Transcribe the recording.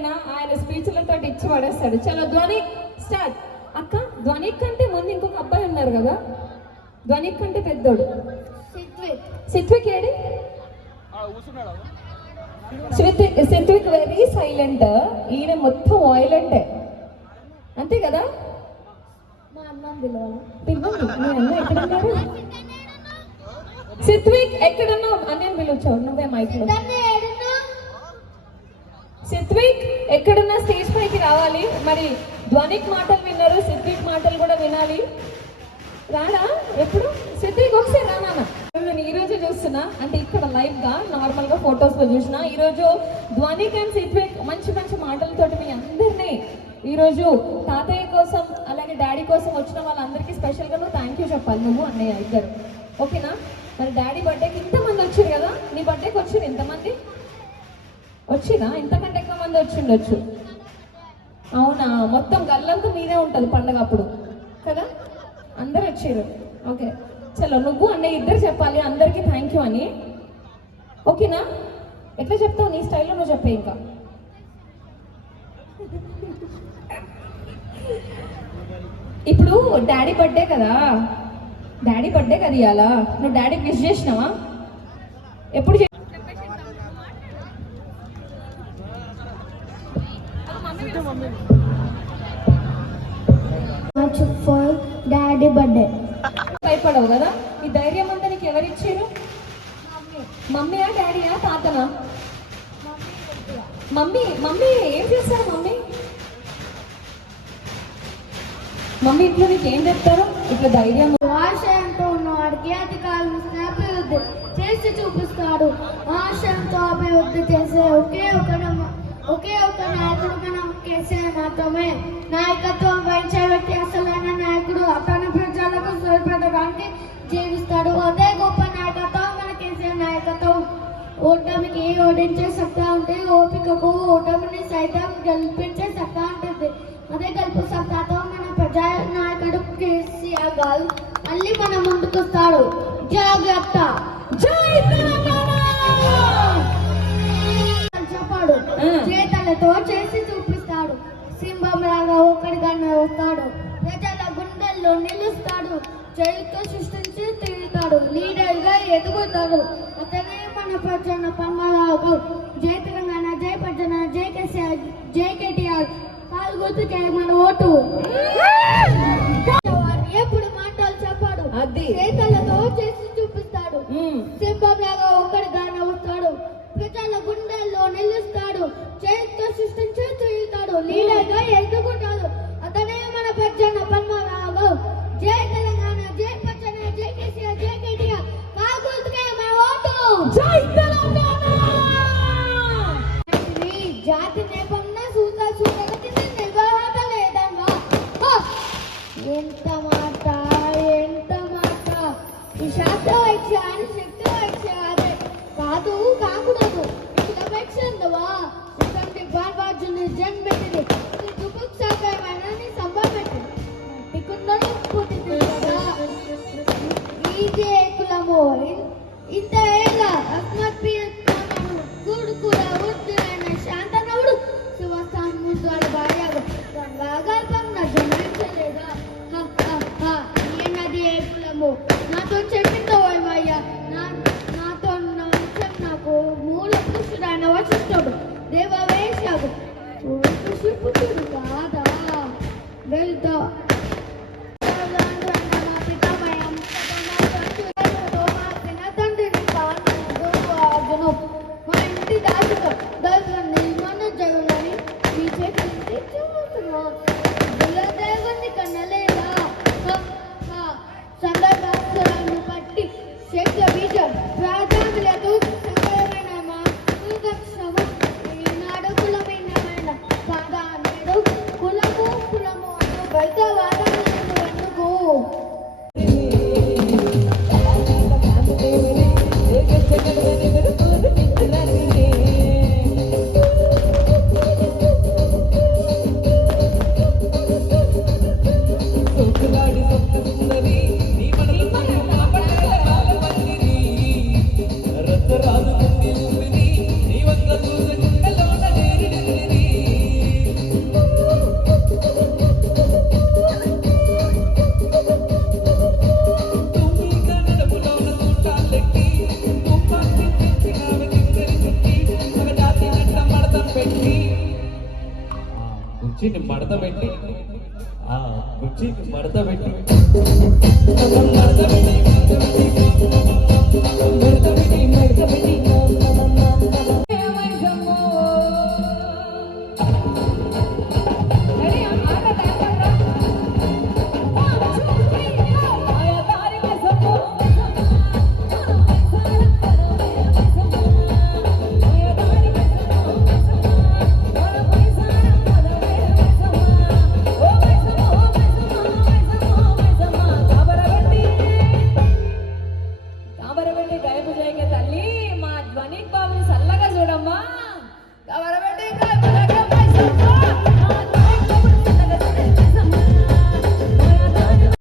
అయినా ఆయన స్పీచ్లతో ఇచ్చి పడేస్తాడు. చలో ధ్వని స్టార్ట్. అక్క ధ్వని కంటే ముందు ఇంకొక అబ్బాయి ఉన్నారు కదా, ధ్వని కంటే పెద్దోడు సిత్విక్ ఏడి? సిత్విక్ వెరీ సైలెంట్, ఈయన మొత్తం వైలెంటే, అంతే కదా? మా అన్న పిలవండి, మీ అన్న ఎక్కడున్నారు? సిత్విక్ ఎక్కడున్నావు? అన్నయ్య పిలుచావు, నువ్వే మైక్ లో. సిత్విక్ ఎక్కడున్నా స్టేజ్ పైకి రావాలి. మరి ధ్వనిక్ మాటలు విన్నారు, సిత్విక్ మాటలు కూడా వినాలి. రాడా ఎప్పుడు? సిత్విక్ ఒకసారి రానా? నేను ఈ రోజు చూస్తున్నా, అంటే ఇక్కడ లైవ్ గా నార్మల్ గా ఫొటోస్ లో చూసిన. ఈ రోజు ధ్వనిక్ అండ్ సిత్విక్ మంచి మంచి మాటలతోటి మీ అందరినీ ఈరోజు తాతయ్య కోసం అలాగే డాడీ కోసం వచ్చిన వాళ్ళందరికీ స్పెషల్గా నువ్వు థ్యాంక్ యూ చెప్పాలి, నువ్వు అన్నయ్య ఇద్దరు. ఓకేనా? మరి డాడీ బర్త్డేకి ఇంతమంది వచ్చారు కదా, నీ బర్త్డేకి వచ్చారు ఇంతమంది వచ్చినా? ఇంతకంటే ఎక్కువ మంది వచ్చిండొచ్చు. అవునా? మొత్తం గల్లంతా మీరే ఉంటుంది పండగ అప్పుడు కదా, అందరు వచ్చారు. ఓకే చలో, నువ్వు అన్నయ్య ఇద్దరు చెప్పాలి అందరికీ థ్యాంక్ యూ అని. ఓకేనా? ఎట్లా చెప్తావు? నీ స్టైల్లో నువ్వు చెప్పే. ఇంకా ఇప్పుడు డాడీ బర్త్డే కదా, డాడీ బర్త్డే కదా ఇవాళ, నువ్వు డాడీకి విష్ చేసినావా? ఎప్పుడు డాడీ బర్త్డే. భయపడవు కదా? ఈ ధైర్యం అంతా నీకు ఎవరిచ్చారు? మమ్మీయా డాడీయా తాతనా? మమ్మీ. మమ్మీ ఏం చేస్తారు? మమ్మీ ఇంట్లో నీకు ఏం చెప్తారు? ఇట్లా ధైర్యం ఆశయంతో ఉన్నవాడికి అధికారులు అభివృద్ధి చేసి చూపిస్తాడు. ఆశయంతో అభివృద్ధి చేసే ఒకే ఒక నాయకుడు మనం కేసీఆర్ మాత్రమే. నాయకత్వం వహించే వ్యక్తి అసలైన నాయకుడు. అతని ప్రజలకు సరిపెట్టడానికి జీవిస్తాడు. అదే గొప్ప నాయకత్వం మన కేసీఆర్ నాయకత్వం. ఓటమికి ఓడించే సత్తా ఉంటే ఓపికకు ఓటమిని సైతం గెలిపించే సత్తా ఉంటుంది. అదే గెలుపు సత్తాతో మన ప్రజా నాయకుడు కేసీఆర్ గారు మళ్ళీ మన ముందుకు వస్తాడు. జాగ్రత్త. చెప్పాడు, చేతలతో చేసి చూపిస్తాడు. సింహం లాగా ఒకడిగానే వస్తాడు. ప్రజల గుండెల్లో నిలుస్తాడు. చేతితో సృష్టించి తిరుగుతాడు. లీడర్ గా ఎదుగుతాడు. అతనే మన ప్రజల పమ్మరావు. జై తెలంగాణ, జై ప్రజన, జై కేసీఆర్, జై కేటీఆర్. పాల్గొతుకే మన ఓటు. ఎప్పుడు మాటలు చెప్పాడు, చేతలతో చేసి చూపిస్తాడు. సింహం లాగా ఒక్కడిగానే వస్తాడు. ప్రజల గుండెల్లో నిలుస్తాడు. చేతితో సృష్టించి తిరుగుతాడు. లీడర్ గా ఎదుగుతాడు. అతనే మన ప్రజల పద్మరావు. జై తెలంగాణ, జై ప్రజన, జై కేసీఆర్, జై కేటీఆర్. పాల్గొతుకే మన ఓటు. జై తెలంగాణ. జాతి నేపంన సూత నిర్వహత లేదమ్మా. ఎంత మాట ఈ శాస్త్ర వైద్య అని శక్తి వైద్య అదే కాదు కాకూడదు. కులపేక్షందవా ఇటువంటి బార్బాజుని జన్మెట్టింది. దుఃఖ సాగమైన సంభవపెట్టి టికుండను పుట్టింది కదా. ఇదే కులము ఇంత ఏళ్ళ అస్మత్ కూడు కూడా వృద్ధులైన శాంతనవుడు శివస్థాను భార్యగా గంగాగర్భంన జన్మించలేదా? ఏనది ఏ కులము నాతో చెప్పిందో వైవయ్య. నాతో నాకు మూల పురుషుడైన వశిష్ఠుడు దేవవేశాడు. పురుషుడు కాదా? వెళ్తా కులము కులము పెట్టి కుర్చీని మడత పెట్టి కుర్చీని మడత పెట్టి మడత పెట్టి